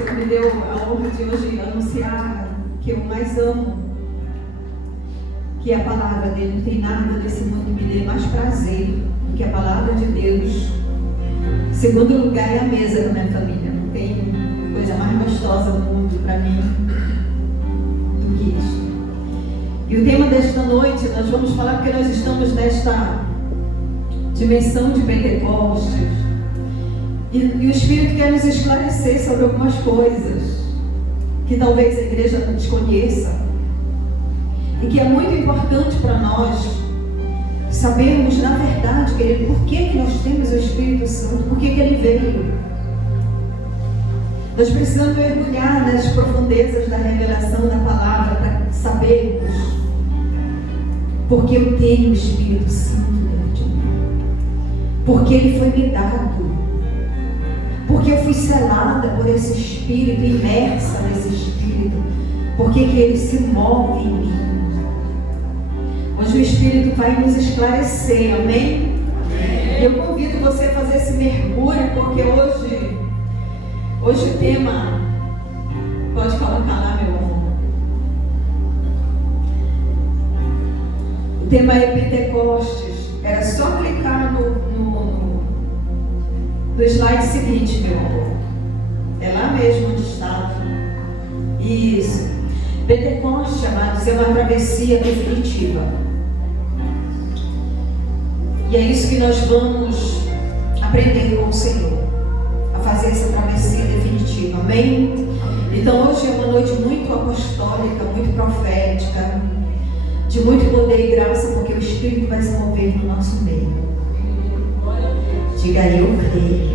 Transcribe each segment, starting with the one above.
Senhor me deu a honra de hoje anunciar que eu mais amo, que a palavra dele. Não tem nada nesse mundo que me dê mais prazer do que a palavra de Deus. Em segundo lugar é a mesa da minha família. Não tem coisa mais gostosa no mundo para mim do que isso. E o tema desta noite, nós vamos falar porque nós estamos nesta dimensão de Pentecostes. E o Espírito quer nos esclarecer sobre algumas coisas que talvez a igreja não desconheça. E que é muito importante para nós sabermos, na verdade, querido, por que nós temos o Espírito Santo, por que ele veio. Nós precisamos mergulhar nas profundezas da revelação da palavra para sabermos porque eu tenho o Espírito Santo dentro de mim. Porque ele foi me dado. Porque eu fui selada por esse Espírito, imersa nesse Espírito. Porque que ele se move em mim. Hoje o Espírito vai nos esclarecer, amém? Amém. Eu convido você a fazer esse mergulho, porque hoje o tema, pode colocar lá, meu amor. O tema é Pentecostes. Era só clicar no slide seguinte, meu amor. É lá mesmo onde estava. Isso. Pentecostes, amados, é uma travessia definitiva. E é isso que nós vamos aprender com o Senhor. A fazer essa travessia definitiva. Amém? Então hoje é uma noite muito apostólica, muito profética, de muito poder e graça, porque o Espírito vai se mover no nosso meio. Diga eu creio.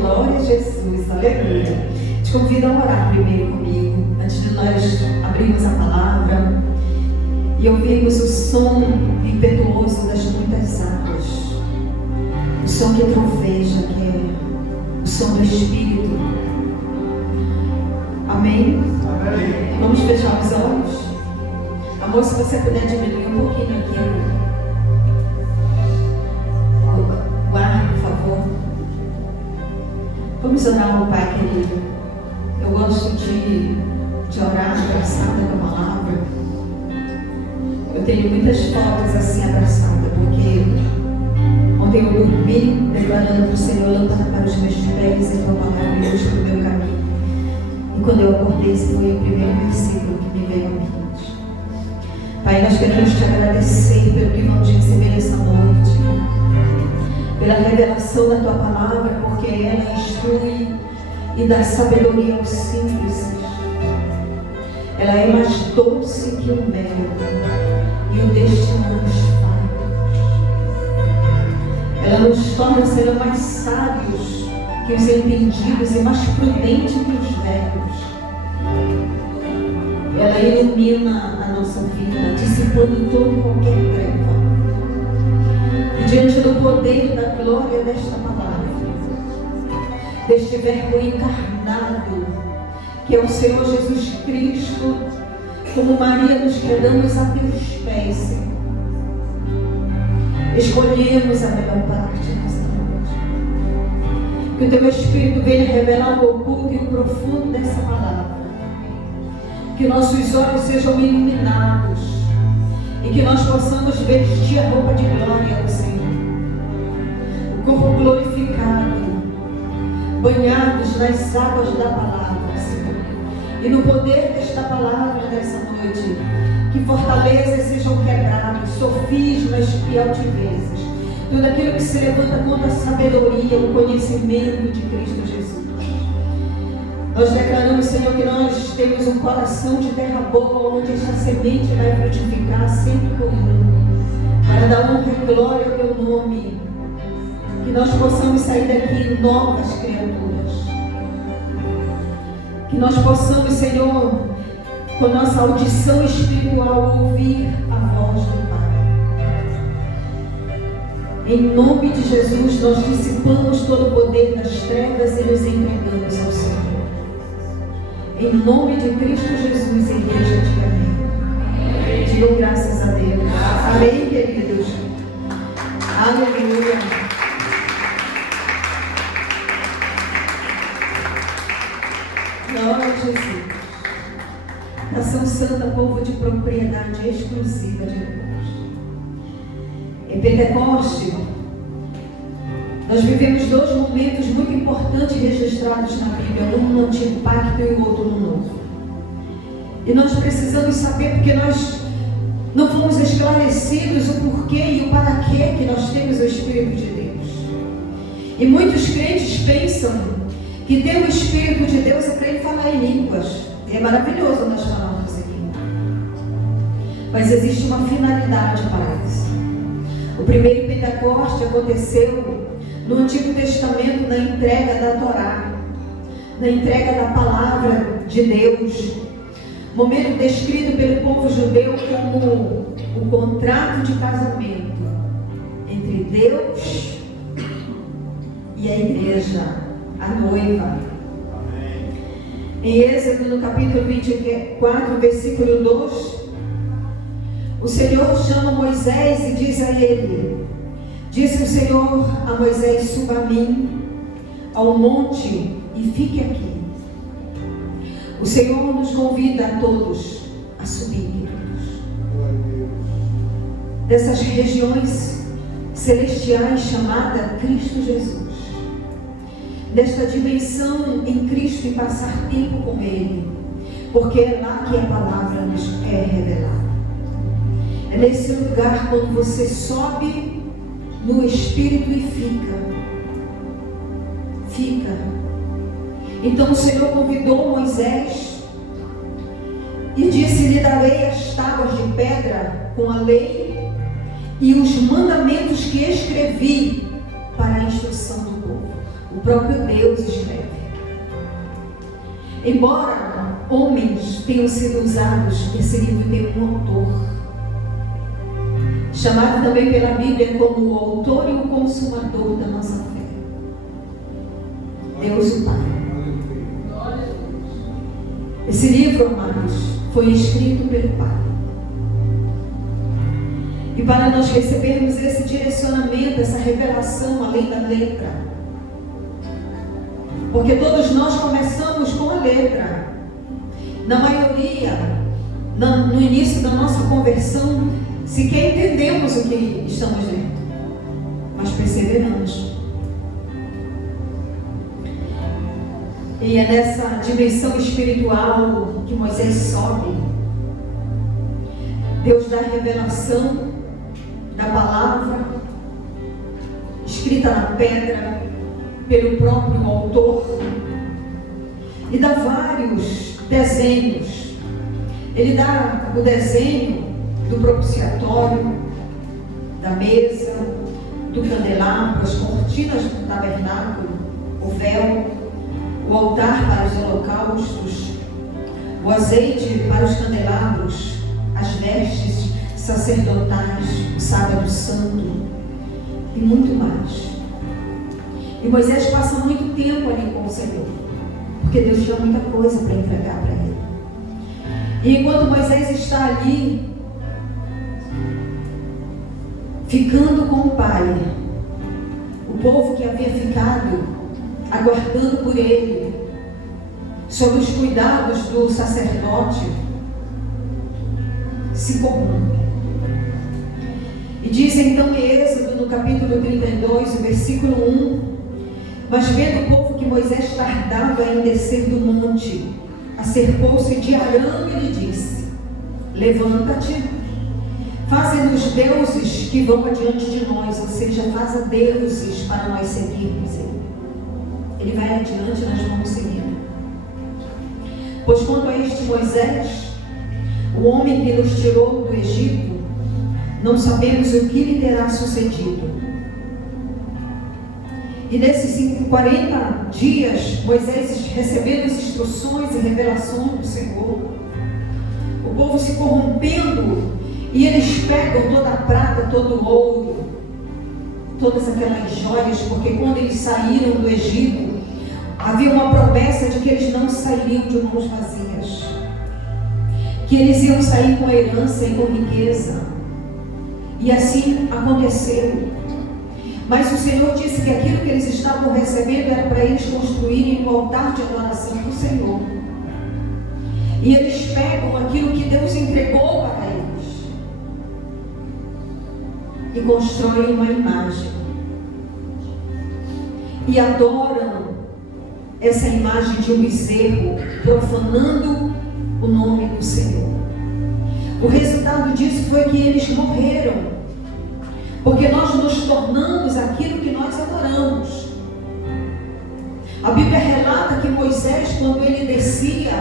Glória a Jesus, aleluia. Te convido a orar primeiro comigo, antes de nós abrirmos a palavra e ouvirmos o som impetuoso das muitas águas, o som que troveja, que é o som do Espírito. Amém? Amém. Vamos fechar os olhos. Amor, se você puder diminuir um pouquinho aqui o ar, por favor. Vamos orar ao Pai querido. Eu gosto de orar abraçada com a palavra. Eu tenho muitas fotos assim abraçada, porque ontem eu dormi declarando para o Senhor lâmpada para os meus pés e tua palavra e luz para o meu caminho. E quando eu acordei, esse foi o primeiro versículo que me veio à mente. Pai, nós queremos te agradecer pelo que vamos receber essa noite, pela revelação da tua palavra, porque ela instrui e dá sabedoria aos simples. Ela é mais doce que o mel e o destina nos favos. Ela nos torna, Senhor, mais sábios que os entendidos e mais prudentes que os velhos. Ela ilumina a nossa vida, dissipando toda e qualquer treva. E diante do poder da glória desta palavra, deste verbo encarnado, que é o Senhor Jesus Cristo, como Maria nos quedamos a teus pés, Senhor. Escolhemos a melhor parte nessa noite. Que o teu Espírito venha revelar o oculto e o profundo dessa palavra. Que nossos olhos sejam iluminados e que nós possamos vestir a roupa de glória do Senhor. O corpo glorificado, banhados nas águas da palavra, Senhor. E no poder desta palavra nessa noite, que fortalezas sejam quebradas, sofismas e altivezes. Tudo aquilo que se levanta contra a sabedoria, o conhecimento de Cristo Jesus. Nós declaramos, Senhor, que nós temos um coração de terra boa, onde esta semente vai frutificar sempre comum, para dar honra e glória ao teu nome. Que nós possamos sair daqui novas criaturas. Que nós possamos, Senhor, com nossa audição espiritual, ouvir a voz do Pai. Em nome de Jesus, nós dissipamos todo o poder das trevas e nos entregamos ao Senhor. Em nome de Cristo Jesus, a igreja diga amém. Digam graças a Deus. Amém, queridos. Aleluia. Glória a Jesus. Nação santa, povo de propriedade exclusiva de Deus. Em Pentecoste, nós vivemos dois momentos muito importantes registrados na Bíblia, um no Antigo Pacto e o outro no Novo. E nós precisamos saber, porque nós não fomos esclarecidos o porquê e o para quê que nós temos o Espírito de Deus. E muitos crentes pensam que ter o Espírito de Deus é para ele falar em línguas. É maravilhoso nós falarmos em línguas. Mas existe uma finalidade para isso. O primeiro Pentecoste aconteceu no Antigo Testamento, na entrega da Torá, na entrega da palavra de Deus. Momento descrito pelo povo judeu como o contrato de casamento entre Deus e a igreja, a noiva. Em Êxodo, no capítulo 24, versículo 2, o Senhor chama Moisés e diz a ele: disse o Senhor a Moisés: suba a mim ao monte e fique aqui. O Senhor nos convida a todos a subir, dessas regiões celestiais chamada Cristo Jesus, desta dimensão em Cristo, e passar tempo com Ele, porque é lá que a palavra nos é revelada. É nesse lugar quando você sobe no Espírito e fica. Então o Senhor convidou Moisés e disse: lhe darei as tábuas de pedra com a lei e os mandamentos que escrevi para a instrução do povo. O próprio Deus escreve. Embora homens tenham sido usados, esse livro tem um autor, chamado também pela Bíblia como o autor e o consumador da nossa fé, Deus o Pai. Esse livro, amados, foi escrito pelo Pai. E para nós recebermos esse direcionamento, essa revelação além da letra, porque todos nós começamos com a letra. Na maioria, no início da nossa conversão, sequer entendemos o que estamos lendo, mas perseveramos. E é nessa dimensão espiritual que Moisés sobe. Deus dá a revelação da palavra escrita na pedra pelo próprio autor, e dá vários desenhos. Ele dá o desenho do propiciatório, da mesa, do candelabro, as cortinas do tabernáculo, o véu, o altar para os holocaustos, o azeite para os candelabros, as vestes sacerdotais, o sábado santo e muito mais. E Moisés passa muito tempo ali com o Senhor, porque Deus tinha muita coisa para entregar para ele. E enquanto Moisés está ali, ficando com o Pai, o povo que havia ficado aguardando por ele, sob os cuidados do sacerdote, se corrompe. E diz então em Êxodo, no capítulo 32, o versículo 1: mas vendo o povo que Moisés tardava em descer do monte, acercou-se de Arão e lhe disse: levanta-te, faze-nos deuses que vão adiante de nós, ou seja, faça deuses para nós seguirmos ele. Ele vai adiante e nós vamos seguindo. Pois quanto a este Moisés, o homem que nos tirou do Egito, não sabemos o que lhe terá sucedido. E nesses 40 dias, Moisés recebendo as instruções e revelações do Senhor, o povo se corrompendo, e eles pegam toda a prata, todo o ouro, todas aquelas joias, porque quando eles saíram do Egito, havia uma promessa de que eles não sairiam de mãos vazias, que eles iam sair com herança e com riqueza. E assim aconteceu. Mas o Senhor disse que aquilo que eles estavam recebendo era para eles construírem um altar de adoração para o Senhor. E eles pegam aquilo que Deus entregou para eles e constroem uma imagem e adoram essa imagem de um bezerro, profanando o nome do Senhor. O resultado disso foi que eles morreram, porque nós nos tornamos aquilo que nós adoramos. A Bíblia relata que Moisés, quando ele descia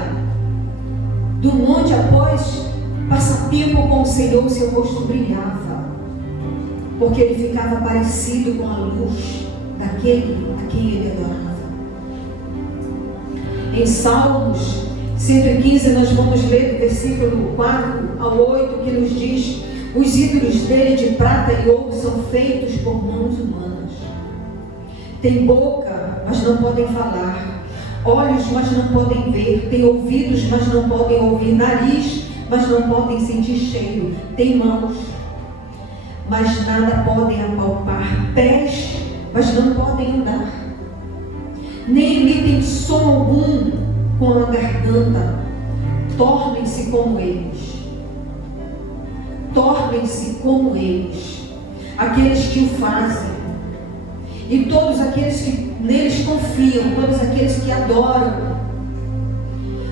do monte após passar tempo com o Senhor, seu rosto brilhava, porque ele ficava parecido com a luz daquele a quem ele adorava. Em Salmos 115 nós vamos ler do versículo 4 ao 8, que nos diz: os ídolos dele de prata e ouro são feitos por mãos humanas. Tem boca, mas não podem falar. Olhos, mas não podem ver. Tem ouvidos, mas não podem ouvir. Nariz, mas não podem sentir cheiro. Tem mãos, mas nada podem apalpar. Pés, mas não podem andar. Nem emitem som algum com a garganta. Tornem-se como eles. Tornem-se como eles, aqueles que o fazem, e todos aqueles que neles confiam, todos aqueles que adoram,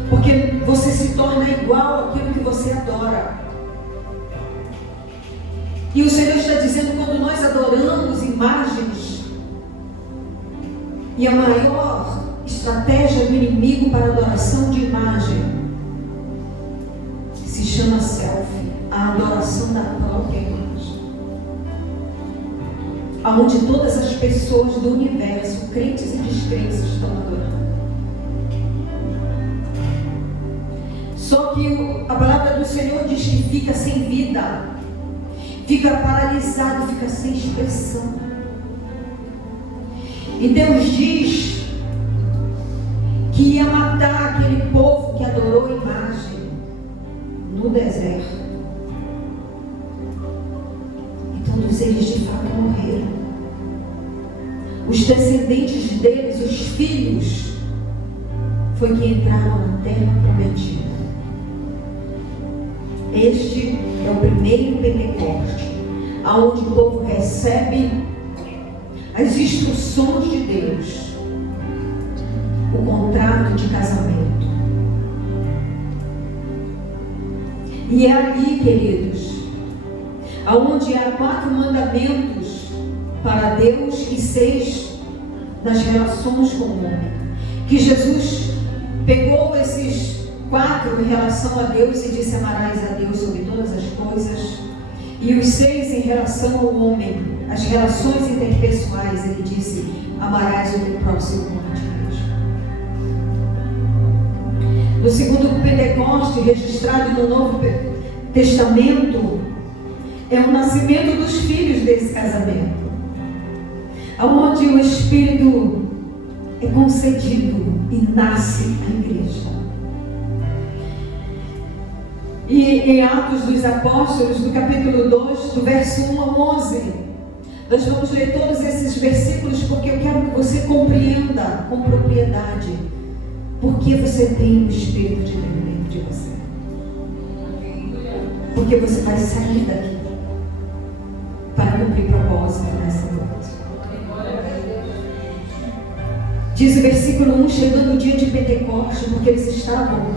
porque você se torna igual àquilo que você adora. E o Senhor está dizendo, quando nós adoramos imagens, e a maior estratégia do inimigo para a adoração de imagem se chama selfie, a adoração da própria imagem, aonde todas as pessoas do universo, crentes e descrentes, estão adorando. Só que a palavra do Senhor diz que fica sem vida, fica paralisado, fica sem expressão. E Deus diz que ia matar aquele povo que adorou a imagem no deserto. E todos eles de fato morreram. Os descendentes deles, os filhos, foi que entraram na terra prometida. Este é o primeiro Pentecoste, aonde o povo recebe as instruções de Deus, o contrato de casamento. E é ali, queridos, aonde há 4 mandamentos para Deus e 6 nas relações com o homem, que Jesus pegou esses 4 em relação a Deus e disse: amarás a Deus sobre todas as coisas, e os 6 em relação ao homem, as relações interpessoais, ele disse: amarás o teu próximo como a ti mesmo. No segundo Pentecoste, registrado no Novo Testamento, é o nascimento dos filhos desse casamento, onde o Espírito é concedido e nasce a igreja. E em Atos dos Apóstolos, no capítulo 2, do verso 1 ao 11, nós vamos ler todos esses versículos, porque eu quero que você compreenda com propriedade porque você tem o Espírito de Deus dentro de você. Porque você vai sair daqui para cumprir propósito nessa noite. Diz o versículo 1, chegando o dia de Pentecoste, porque eles estavam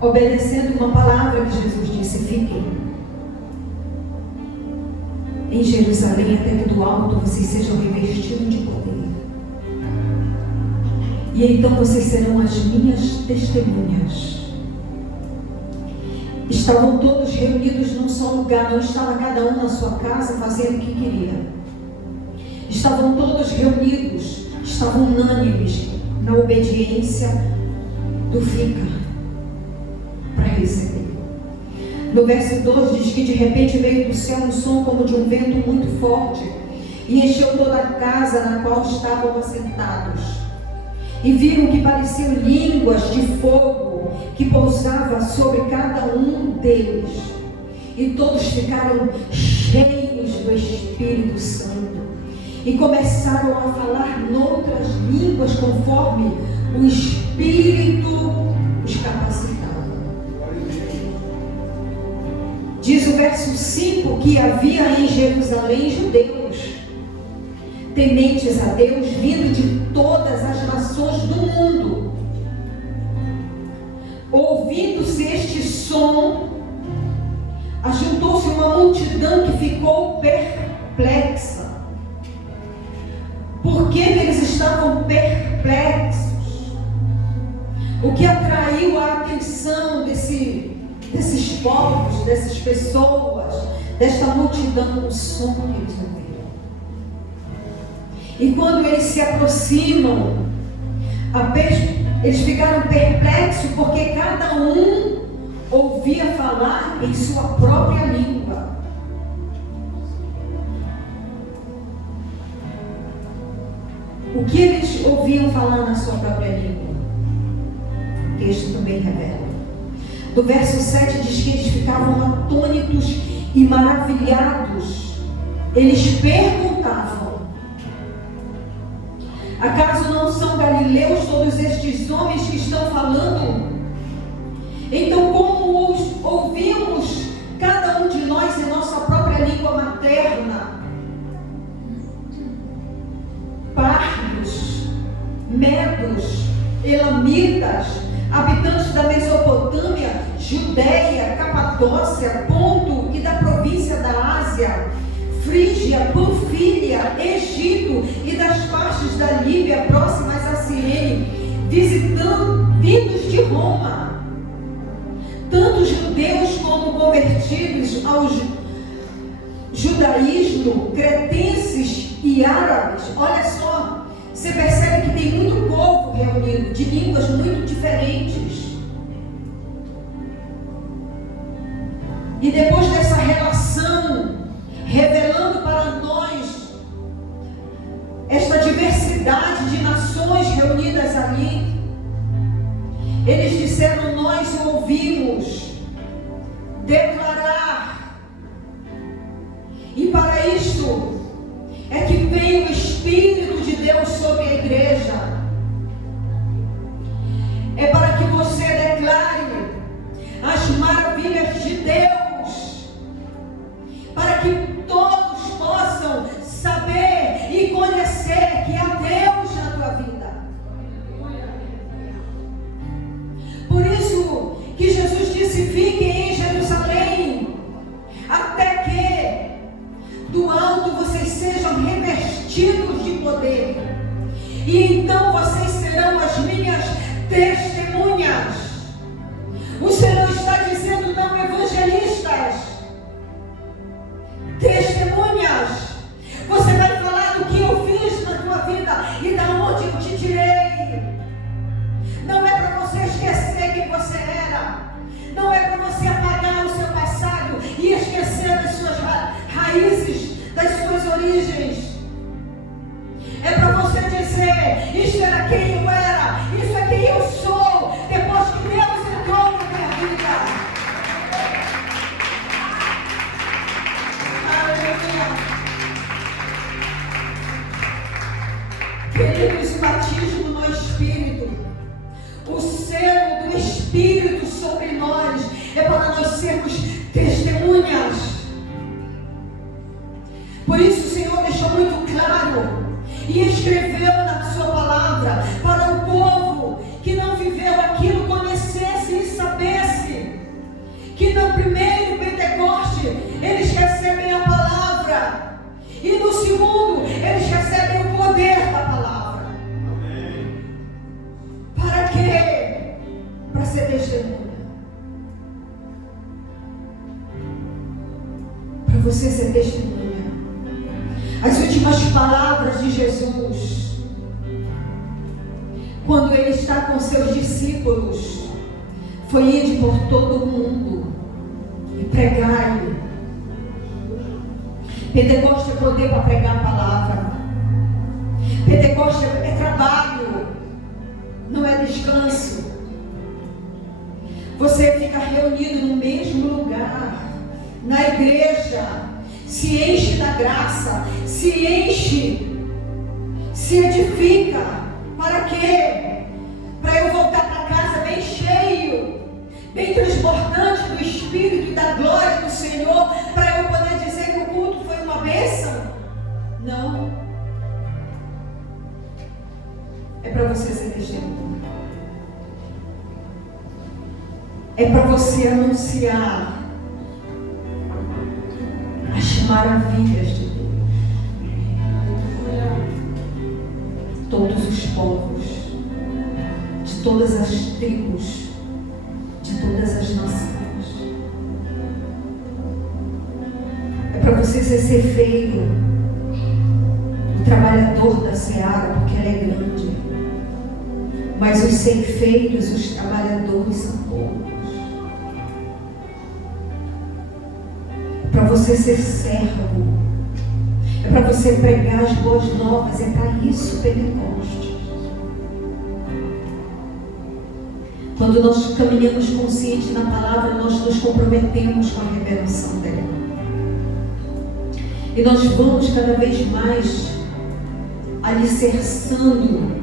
obedecendo uma palavra que Jesus disse: fiquem em Jerusalém até que do alto vocês sejam revestidos de poder. E então vocês serão as minhas testemunhas. Estavam todos reunidos num só lugar, não estava cada um na sua casa fazendo o que queria. Estavam todos reunidos, estavam unânimes na obediência do fica para receber. No verso 2 diz que de repente veio do céu um som como de um vento muito forte e encheu toda a casa na qual estavam assentados. E viram que pareciam línguas de fogo que pousava sobre cada um deles. E todos ficaram cheios do Espírito Santo e começaram a falar noutras línguas conforme o Espírito os capacitava. Diz o verso 5 que havia em Jerusalém judeus, tementes a Deus, vindo de todas as nações do mundo. Ouvindo-se este som, ajuntou-se uma multidão que ficou perplexa. Por que eles estavam perplexos? O que atraiu a atenção desses povos, dessas pessoas, desta multidão, o som que eles ouviram. E quando eles se aproximam, eles ficaram perplexos, porque cada um ouvia falar em sua própria língua. O que eles ouviam falar na sua própria língua? O texto também revela. Do verso 7 diz que eles ficavam atônitos e maravilhados. Eles perguntavam: acaso não são galileus todos estes homens que estão falando? Então, como os ouvimos cada um de nós em nossa própria língua materna? Pardos, medos, elamitas, habitantes da Mesopotâmia, Judeia, Capadócia, Ponto e da província da Ásia, Frígia, Panfília, Egito e das partes da Líbia próximas a Cirene, vindos de Roma, tanto judeus como convertidos ao judaísmo, cretenses e árabes. Olha só, você percebe que tem muito povo reunido, de línguas muito diferentes. E depois dessa relação, revelando para nós esta diversidade de nações reunidas ali, eles disseram: nós ouvimos declarar. E para isto é que vem o Espírito de Deus sobre a igreja. É para que você declare as maravilhas de Deus, para que todos possam saber e conhecer que há Deus na tua vida. Por isso que Jesus disse: fiquem em Jerusalém, até que do alto vocês sejam revestidos de poder, e então vocês serão as minhas testemunhas. O Senhor está dizendo: não evangelistas, testemunhas. Você vai falar do que eu fiz na tua vida e da onde eu te tirei. Não é para você esquecer quem você era, não é para você apagar o seu passado e esquecer das suas raízes, das suas origens. É para você dizer: isto era quem eu era, isso é quem eu sou, depois que Deus entrou na minha vida. Aleluia. Queridos, o batismo no Espírito, o selo do Espírito sobre nós, é para nós sermos testemunhas. Por isso o Senhor deixou muito claro e escreveu na sua palavra para o povo que não viveu aquilo, conhecesse e sabesse que no primeiro Pentecoste eles recebem a palavra, e no segundo eles recebem o poder da palavra. Amém. Para quê? Para ser testemunha. Para você ser testemunha. As últimas palavras de Jesus, quando ele está com seus discípulos, foi: ide por todo o mundo e pregai. Pentecoste é poder para pregar a palavra. Pentecoste é trabalho, não é descanso. Você fica reunido no mesmo lugar, na igreja, se enche da graça, se enche, se edifica. Para quê? Para eu voltar para casa bem cheio, bem transbordante do Espírito e da glória do Senhor. Senhor para eu poder dizer que o culto foi uma bênção. Não. É para você ser testemunha. É para você anunciar as maravilhas de Deus. Todos os povos, de todas as tribos, de todas as nações. É para você ser ceifeiro, o trabalhador da seara, porque ela é grande. Mas os ceifeiros, os trabalhadores são poucos. É para você ser servo. É para você pregar as boas novas. É para isso Pentecostes. Quando nós caminhamos conscientes na palavra, nós nos comprometemos com a revelação dela. E nós vamos cada vez mais alicerçando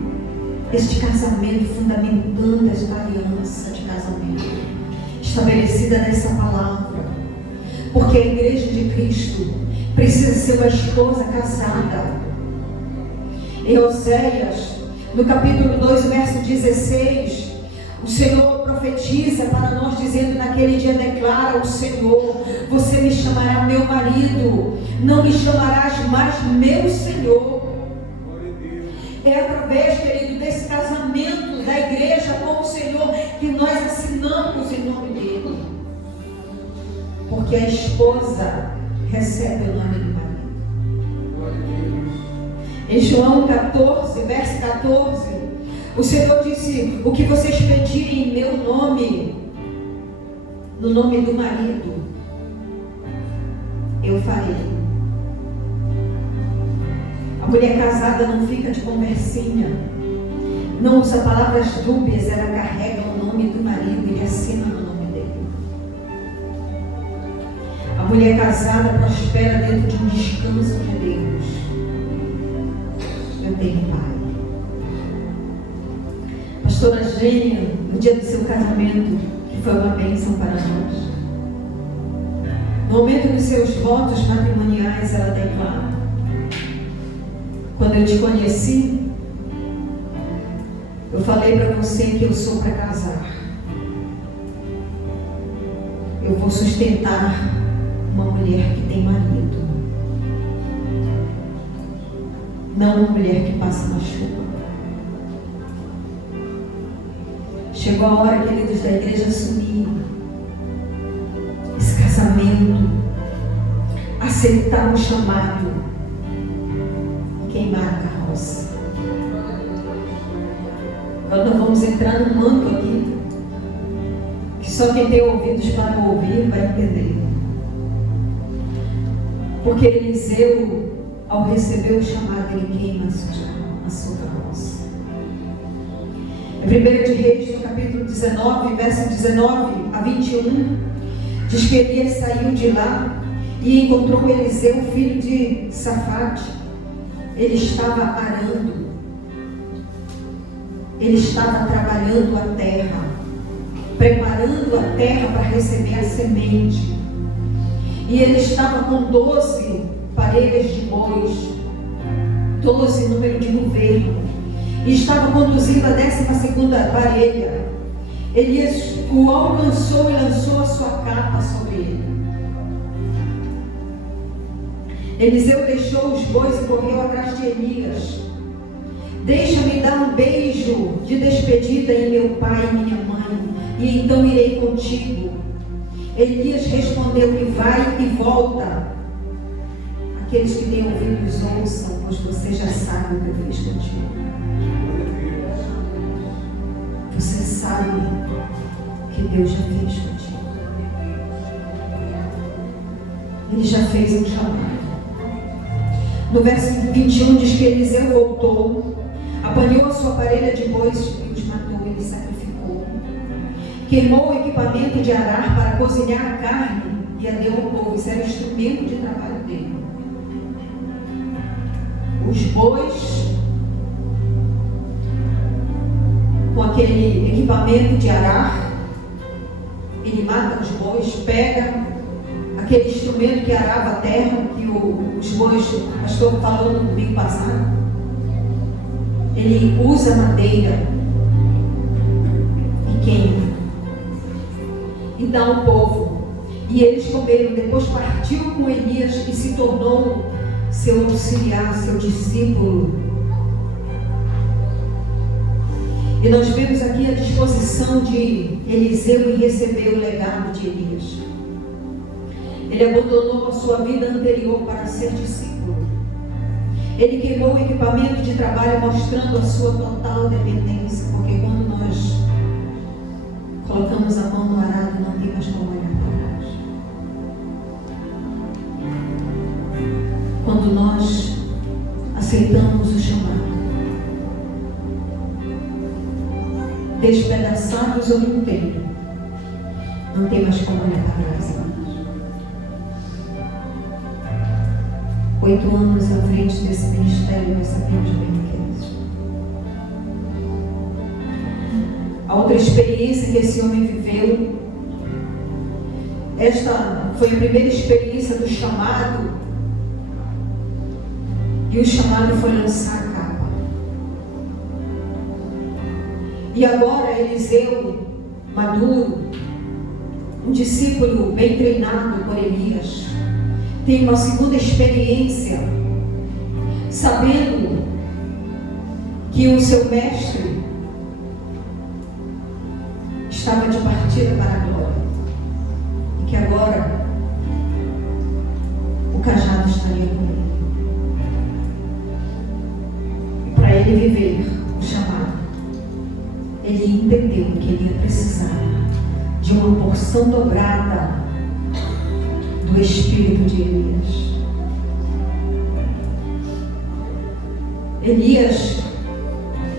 este casamento, fundamentando esta aliança de casamento estabelecida nessa palavra. Porque a igreja de Cristo precisa ser uma esposa casada. Em Oséias, no capítulo 2, verso 16, o Senhor profetiza para nós, dizendo: naquele dia declara o Senhor, você me chamará meu marido, não me chamarás mais meu Senhor. É através, querido, desse casamento da igreja com o Senhor que nós assinamos em nome dele. Porque a esposa recebe o nome do marido. Em João 14, verso 14, o Senhor disse: o que vocês pedirem em meu nome, no nome do marido, eu farei. A mulher casada não fica de conversinha, não usa palavras dúbias, ela carrega o nome do marido e assina no nome dele. A mulher casada prospera dentro de um descanso de Deus. Eu tenho pai. Pastora Gênia, no dia do seu casamento, que foi uma bênção para nós, no momento dos seus votos matrimoniais, ela declara: quando eu te conheci, eu falei para você que eu sou para casar. Eu vou sustentar uma mulher que tem marido, não uma mulher que passa na chuva. Chegou a hora, queridos, da igreja assumir esse casamento, aceitar o chamado, queimar a carroça. Agora nós vamos entrar num manto aqui, que só quem tem ouvidos para ouvir vai entender. Porque Eliseu, ao receber o chamado, ele queima a sua carroça. Em 1 de Reis, no capítulo 19, verso 19 a 21, diz que Elias saiu de lá e encontrou Eliseu, filho de Safate. Ele estava arando, ele estava trabalhando a terra, preparando a terra para receber a semente. E ele estava com 12 parelhas de bois, 12 número de governo, e estava conduzindo a 12ª parelha. Elias o alcançou e lançou a sua capa sobre ele. Eliseu deixou os bois e correu atrás de Elias. Deixa-me dar um beijo de despedida em meu pai e minha mãe, e então irei contigo. Elias respondeu: que vai e volta. Aqueles que têm ouvidos ouçam, pois você já sabe o que eu fiz contigo. Você sabe o que Deus já fez contigo. Ele já fez um chamado. No verso 21 diz que Eliseu voltou, apanhou a sua parelha de bois e os matou, ele sacrificou. Queimou o equipamento de arar para cozinhar a carne e a deu ao povo. Isso era o instrumento de trabalho dele. Os bois, com aquele equipamento de arar, ele mata os bois, pega aquele instrumento que arava a terra, que os bois, o pastor falou no domingo passado, ele usa madeira e queima e dá ao povo. E eles comeram, depois partiu com Elias e se tornou seu auxiliar, seu discípulo. E nós vemos aqui a disposição de Eliseu em receber o legado de Elias. Ele abandonou a sua vida anterior para ser discípulo. Ele queimou o equipamento de trabalho mostrando a sua total dependência, porque quando nós colocamos a mão no arado, não tem mais como olhar para trás. Quando nós aceitamos o chamado, despedaçados ou inteiro, não tem mais como olhar para trás. 8 anos à frente desse ministério, nós sabemos bem o que é isso. A outra experiência que esse homem viveu, esta foi a primeira experiência do chamado, e o chamado foi lançar a capa. E agora Eliseu, maduro, um discípulo bem treinado por Elias, tem uma segunda experiência, sabendo que o seu mestre estava de partida para a glória, e que agora o cajado estaria com ele. E para ele viver o chamado, ele entendeu que ele ia precisar de uma porção dobrada do espírito de Elias. Elias,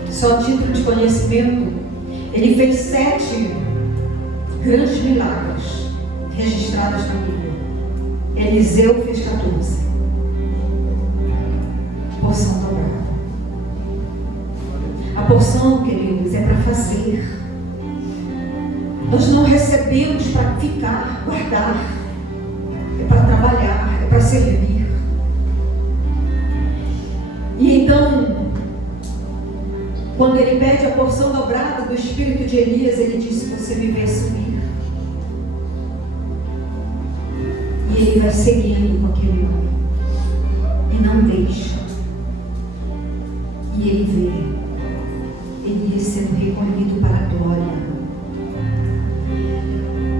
só título de conhecimento, ele fez 7 grandes milagres registrados na Bíblia. Eliseu fez 14. Porção dobrada. A porção, queridos, é para fazer. Nós não recebemos para ficar, guardar. É para trabalhar, é para servir. E então, quando ele pede a porção dobrada do espírito de Elias, ele diz: se você me vê subir, e ele vai seguindo com aquele homem e não deixa. E ele vê Elias sendo recolhido para a glória.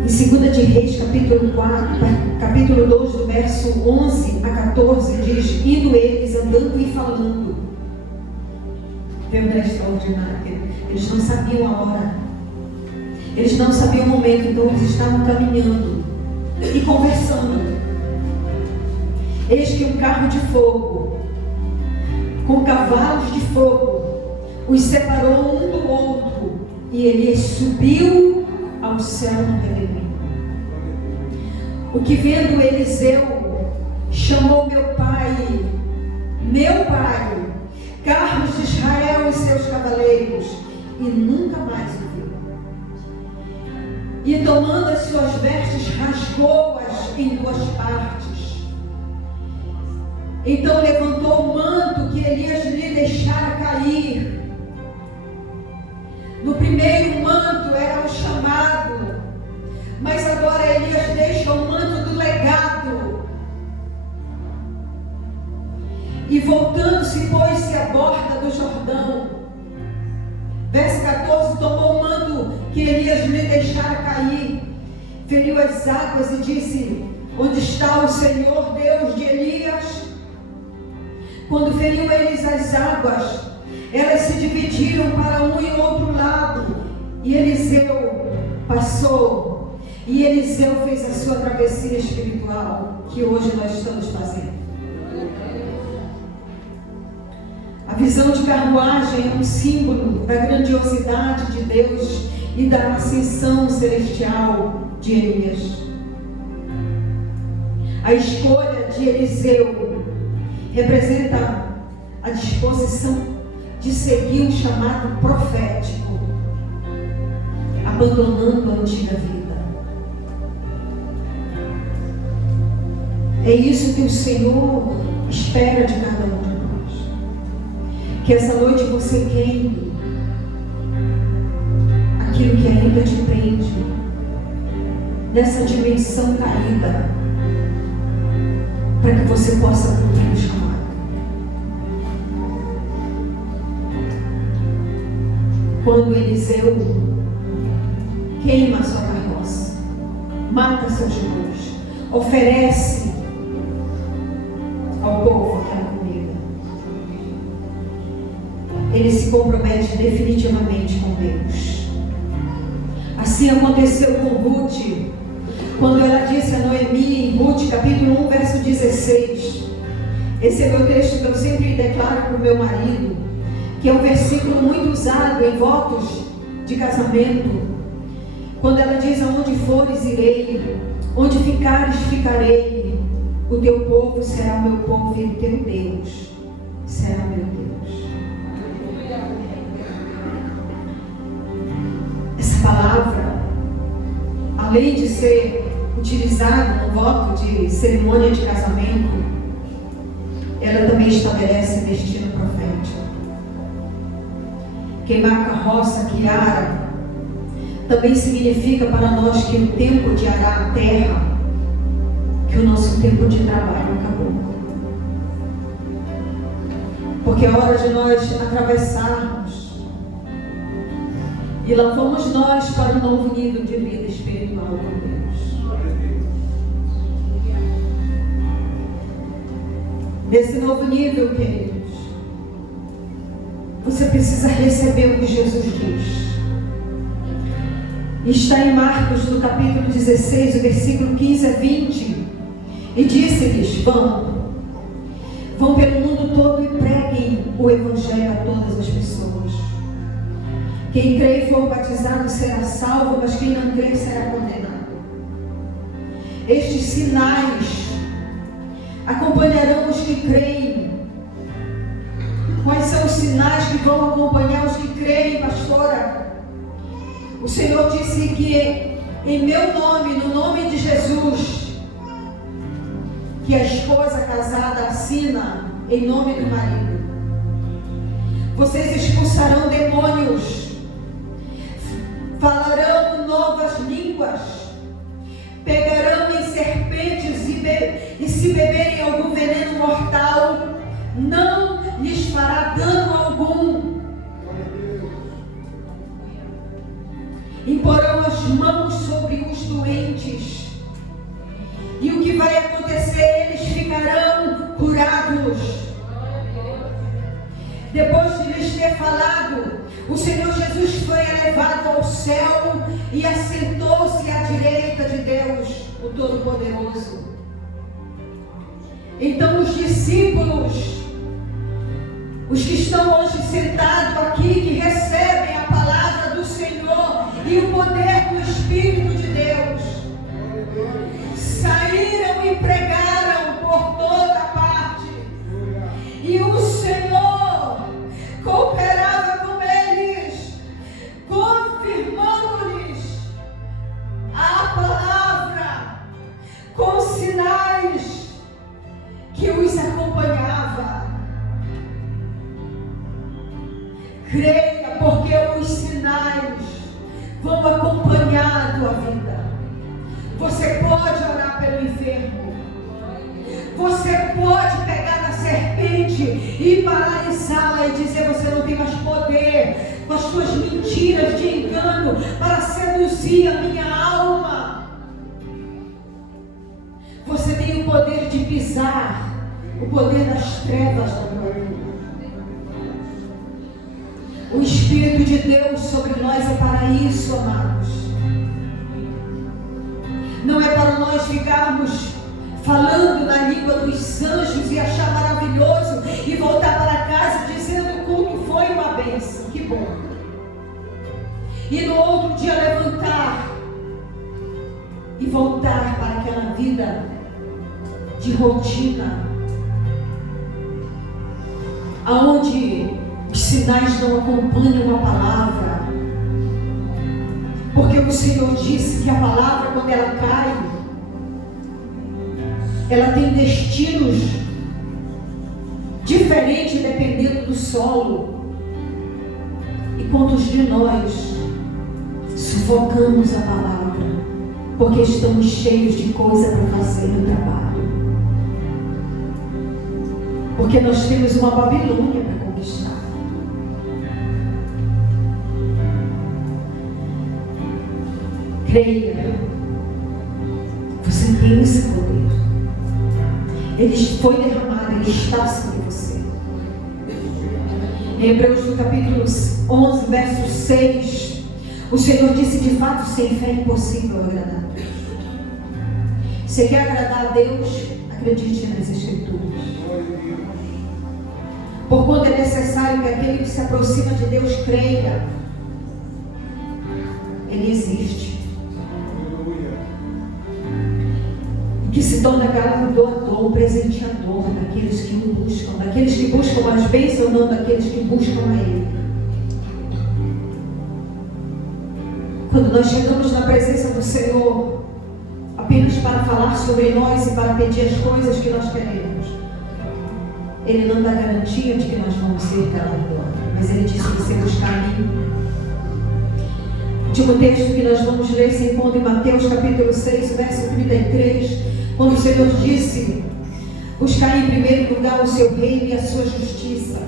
Em 2 de Reis, capítulo 2, do verso 11 a 14, diz: indo eles andando e falando. Veio extraordinário. Eles não sabiam a hora, eles não sabiam o momento, então eles estavam caminhando e conversando. Eis que um carro de fogo, com cavalos de fogo, os separou um do outro, e Elias subiu ao céu no redemoinho. O que vendo Eliseu, chamou meu pai, carros de Israel e seus cavaleiros, e nunca mais o viu. E tomando as suas vestes, rasgou-as em 2 partes. Então levantou o manto que Elias lhe deixara cair. No primeiro manto era o chamado, mas agora Elias deixa o manto do legado. E voltando-se, pôs-se à borda do Jordão. Verso 14, tomou o manto que Elias lhe deixara cair, feriu as águas e disse: onde está o Senhor Deus de Elias? Quando feriu eles as águas, elas se dividiram para um e outro lado, e Eliseu passou, e Eliseu fez a sua travessia espiritual, que hoje nós estamos fazendo. A visão de carruagem é um símbolo da grandiosidade de Deus e da ascensão celestial de Elias. A escolha de Eliseu representa a disposição de seguir um chamado profético, abandonando a antiga vida. É isso que o Senhor espera de cada um de nós. Que essa noite você queime aquilo que ainda te prende nessa dimensão caída, para que você possa cumprir o chamado. Quando Eliseu queima a sua carroça, mata seus bois, oferece ao povo aquela comida, ele se compromete definitivamente com Deus. Assim aconteceu com Ruth, quando ela disse a Noemi, em Ruth capítulo 1, verso 16. Esse é meu texto que eu sempre declaro para o meu marido, que é um versículo muito usado em votos de casamento, quando ela diz: aonde fores irei, onde ficares ficarei, o teu povo será o meu povo e o teu Deus será o meu Deus. Essa palavra, além de ser utilizada no voto de cerimônia de casamento, ela também estabelece destino profético. Queimar a carroça que ara também significa para nós que o tempo de arar a terra, que o nosso tempo de trabalho acabou. Porque é hora de nós atravessarmos, e lá vamos nós para um novo nível de vida espiritual com Deus. Nesse novo nível, queridos, você precisa receber o que Jesus diz. Está em Marcos, no capítulo 16, o versículo 15 a 20. E disse-lhes: vão pelo mundo todo e preguem o Evangelho a todas as pessoas. Quem crê e for batizado será salvo, mas quem não crê será condenado. Estes sinais acompanharão os que creem. Quais são os sinais que vão acompanhar os que creem, pastora? O Senhor disse que em meu nome, no nome de Jesus, que a esposa casada assina em nome do marido. Vocês expulsarão demônios, falarão novas línguas, pegarão em serpentes e se beberem algum veneno mortal, não lhes fará dano algum. Imporão as mãos sobre os doentes, e o que vai acontecer? Eles ficarão curados. Depois de lhes ter falado, o Senhor Jesus foi elevado ao céu e assentou-se à direita de Deus, o Todo-Poderoso. Então os discípulos, os que estão hoje sentados aqui, que recebem a palavra do Senhor e o poder do Espírito de Deus, saíram e pregaram por toda parte, e o Senhor cooperava com eles, confirmando-lhes a palavra com sinais que os acompanhava. Creia, porque os sinais vão acompanhar a tua vida. Você pode orar pelo enfermo. Você pode pegar na serpente e paralisá-la e dizer: você não tem mais poder, com as suas mentiras de engano para seduzir a minha alma. Você tem o poder de pisar o poder das trevas da tua vida. O Espírito de Deus sobre nós é para isso, amados. Não é para nós ficarmos falando na língua dos anjos e achar maravilhoso e voltar para casa dizendo: o culto foi uma bênção, que bom. E no outro dia levantar e voltar para aquela vida de rotina, aonde os sinais não acompanham a palavra. Porque o Senhor disse que a palavra, quando ela cai, ela tem destinos diferentes dependendo do solo. E quantos de nós sufocamos a palavra porque estamos cheios de coisa para fazer no trabalho? Porque nós temos uma Babilônia para conquistar. Creia, você tem esse poder. Ele foi derramado, ele está sobre você. Em Hebreus no capítulo 11, verso 6, o Senhor disse: de fato, sem fé é impossível agradar a Deus. Você quer agradar a Deus? Acredite nas Escrituras. Porquanto é necessário que aquele que se aproxima de Deus creia. Ele existe. E que se torna galardoador, presenteador daqueles que o buscam, daqueles que buscam as bênçãos, não daqueles que buscam a Ele. Quando nós chegamos na presença do Senhor apenas para falar sobre nós e para pedir as coisas que nós queremos, Ele não dá garantia de que nós vamos ser galardoados, mas Ele disse que você buscar a mim. O último texto que nós vamos ler se encontra em Mateus capítulo 6, verso 33, quando o Senhor disse: buscar em primeiro lugar o seu reino e a sua justiça.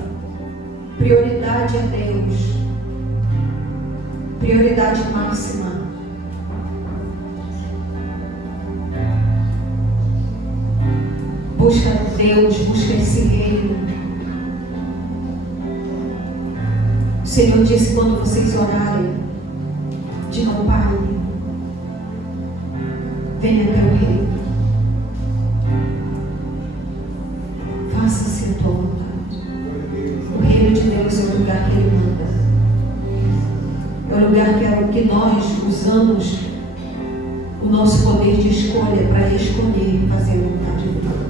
Prioridade a Deus, prioridade máxima. Busca Deus, busca esse reino. O Senhor disse: quando vocês orarem, digam: Pai, venha teu reino, faça-se a tua vontade. O reino de Deus é o lugar que Ele manda, é o lugar que nós usamos o nosso poder de escolha para escolher e fazer a vontade de Deus.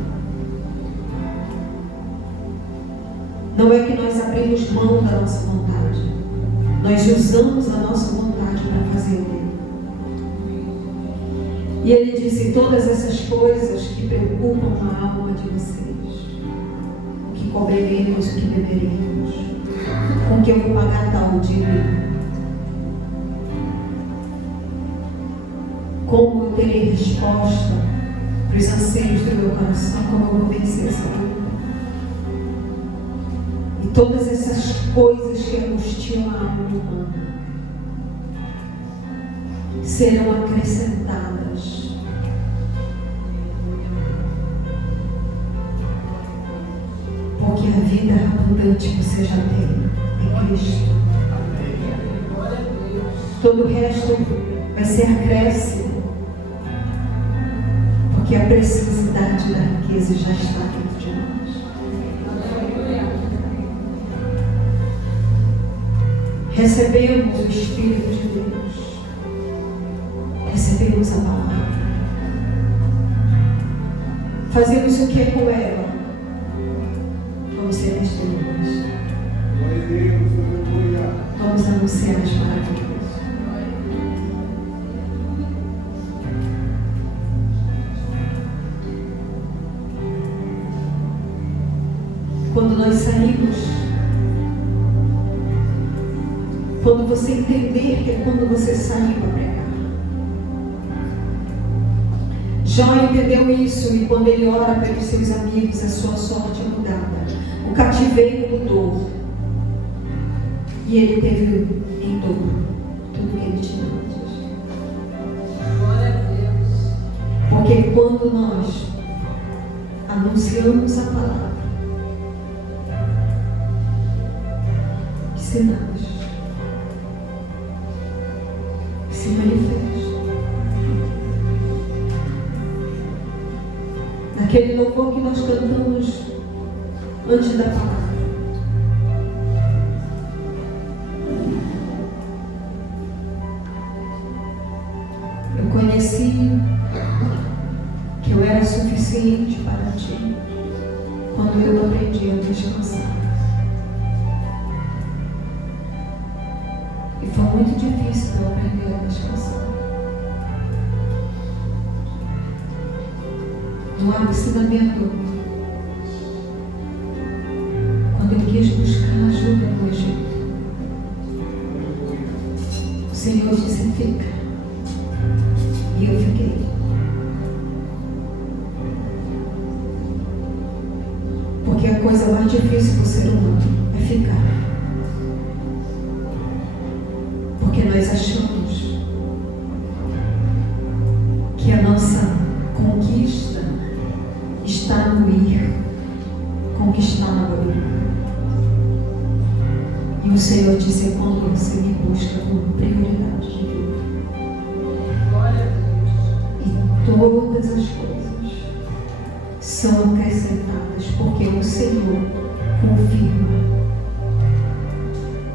Não é que nós abrimos mão da nossa vontade, nós usamos a nossa vontade para fazer o bem. E Ele disse: todas essas coisas que preocupam a alma de vocês, o que comeremos, o que beberemos, com que eu vou pagar tal dívida, como eu terei resposta para os anseios do meu coração, como eu vou vencer essa luta. E todas essas coisas que angustiam a alma humana serão acrescentadas. Porque a vida abundante você já tem em Cristo. Todo o resto vai ser acréscimo, porque a preciosidade da riqueza já está dentro de nós. Recebemos o Espírito de Deus, recebemos a palavra, fazemos o que com ela? Vamos ser testemunhas, vamos anunciar as maravilhas. Quando nós saímos, quando você entender que é quando você sair para pregar. Jó entendeu isso, e quando ele ora pelos seus amigos, a sua sorte é mudada. O cativeiro mudou. E ele teve em dobro tudo que ele tinha antes. Glória a Deus. Porque quando nós anunciamos a palavra, sinais se manifestam. Naquele louvor que nós cantamos antes da palavra, eu conheci que eu era suficiente para ti quando eu aprendi a descansar. E foi muito difícil para eu aprender a descansar. No não há ensinamento. Quando eu quis buscar ajuda no Egito, o Senhor disse: fica. E eu fiquei. Porque a coisa mais difícil do ser humano é ficar. Porque nós achamos que a nossa conquista está no ir, conquistar no ir. E o Senhor disse: quando você me busca com prioridade de vida, e todas as coisas são acrescentadas, porque o Senhor confirma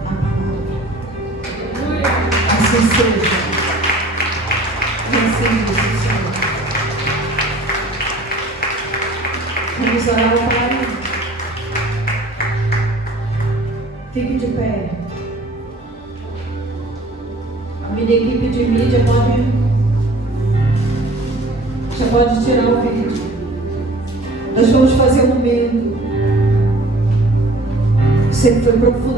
a palavra. Assim seja. E assim diz o Senhor. Vamos orar ao Pai. Fique de pé. A minha equipe de mídia já pode tirar o vídeo. Nós vamos fazer um momento. Você foi profundamente